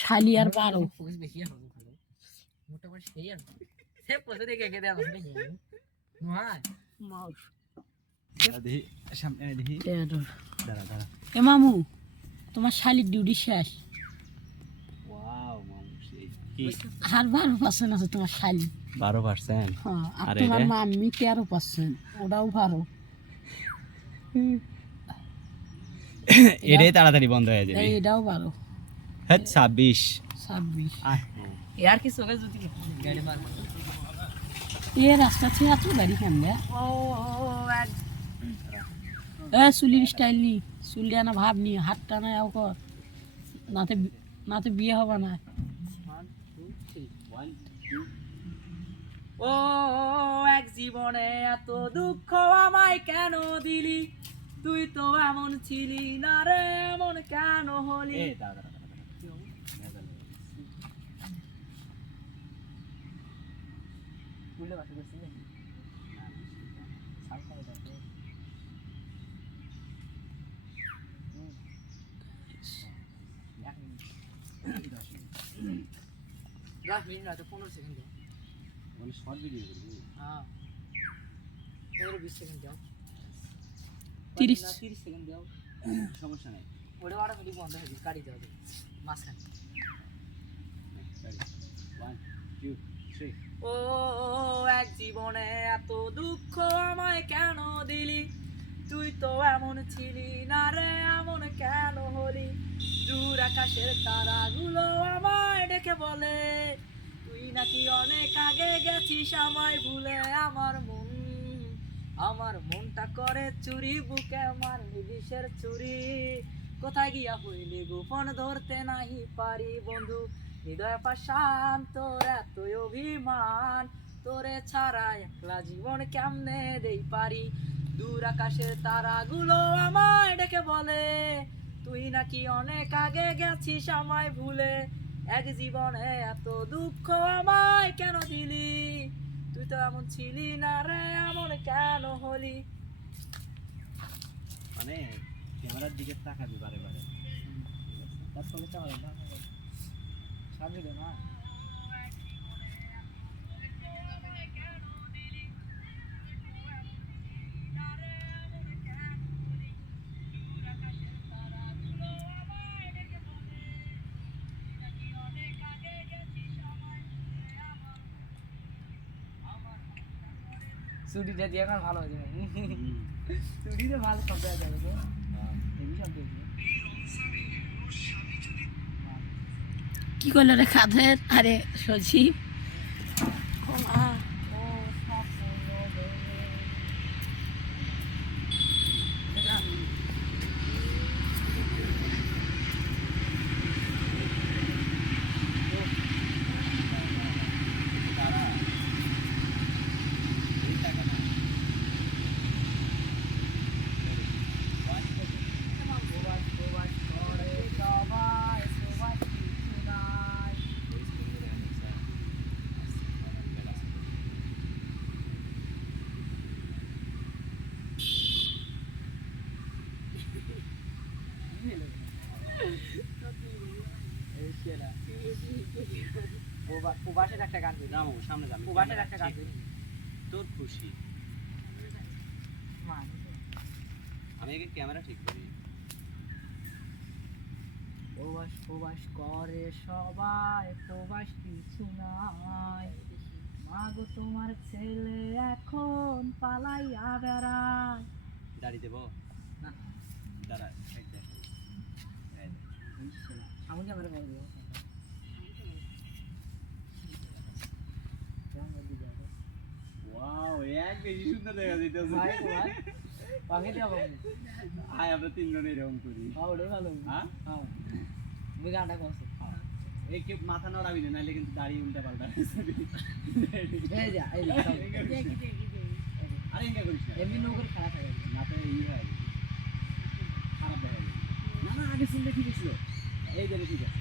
শালি আর বারো ফোকাস বেশি আর ভালো মোটামুটি সেই আর সে পয়সা দিয়ে কে দেয়া আছে নাকি নয় মাউস দেখি সামনে দেখি দাঁড়া দাঁড়া এ মামু তোমার শালির ডিউটি শেষ ওয়াও মামু সেই কি আর 12% আছে তোমার শালি 12%? হ্যাঁ আর আর তোমার এটা? মাম্মি 13%, ওটাও 12। এটাই তাড়াতাড়ি বন্ধ হয়ে যাবে। এটাও 12, হ্যাঁ 26 26। আয় यार की सोगे जुती गाड़ी मार এ রাস্তা ছিল এত গাড়ি কেমনে ओ एक এ চুলির স্টাইল নি চুলি আনা ভাব নি হাতটা না আও কর নাতে নাতে বিয়ে হবে না। 1 2 ও এক জীবনে এত দুঃখ আমায় কেন দিলি তুই তো এমন ছিলি না রে এমন কেন হলি এ দাঁড়া দাঁড়া বুঝলে বাসা করছিস নাকি সামনে দাও এক মিনিট 10 মিনিট না তো 15 সেকেন্ড দাও মানে শর্ট ভিডিও করবি? হ্যাঁ 20 সেকেন্ড দাও 30 30 সেকেন্ড দাও সমস্যা নাই। ওটা অটোমেটিক বন্ধ হয়ে যাবে কাটি যাবে মাঝখানে 1 2 3 ও এক জীবনে এত দুঃখ আমায় কেন দিলি তুই তো এমন ছিলি না রে এমন কেন হলি দূর আকাশের তারাগুলো আমায় ডেকে বলে তুই নাকি অনেক আগে গেছিস আমায় ভুলে আমার মনটা করে চুরি বুকে আমার নিবিষের চুরি কোথায় গিয়া হইলি গোপন ধরতে নাহি পারি বন্ধু হৃদয় পাশান তোর এতই অভিমান তোরে ছাড়া একলা জীবন কেমনে দেই পারি দূর আকাশের তারাগুলো আমায় ডেকে বলে তুই নাকি অনেক আগে গেছিস আমায় ভুলে এক জীবনে এত দুঃখ আমায় কেন দিলি তুই তো এমন ছিলি না রে এমন কেন হলি মানে ক্যামেরার দিকে তাকাবি বারে বারে। তারপরে তো হবে না সামনে দে না চুড়িটা দিয়ে এখন ভালো হয়ে যাবে চুড়িতে ভালো শব্দ হয়ে যাবে তো হেভি শব্দ হয়েছে কি করলো রে খাদের আরে সজীব প্রবাসের একটা গান করি না মামু সামনে যা। প্রবাসের একটা গান করি তোর খুশি। আমি আগে ক্যামেরা ঠিক করি। প্রবাস প্রবাস করে সবাই প্রবাস কিছু নাই মাগো তোমার ছেলে এখন পালাইয়া বেড়ায় দাড়ি দেবো না দাঁড়া এক দেখ সামনে ক্যামেরা বলবো ওয়াও এক বেশি সুন্দর দেখা যাইতেছে। ভাই ভাই পাখি দেবো আয় আমরা তিনজন এরকম করি। ওটাই ভালো হ্যাঁ হ্যাঁ তুমি গানটা করছো এই কেউ মাথা নড়াবি না নাহলে কিন্তু দাড়ি উল্টা পাল্টা এই যা এই যা আরে ইনকা করিস না। এমনি নৌকর খারাপ হয়ে যাবে না তো ই হয় খারাপ দেখা যাবে। না না আগে শুনলে ঠিক ছিল এই যে ঠিক আছে।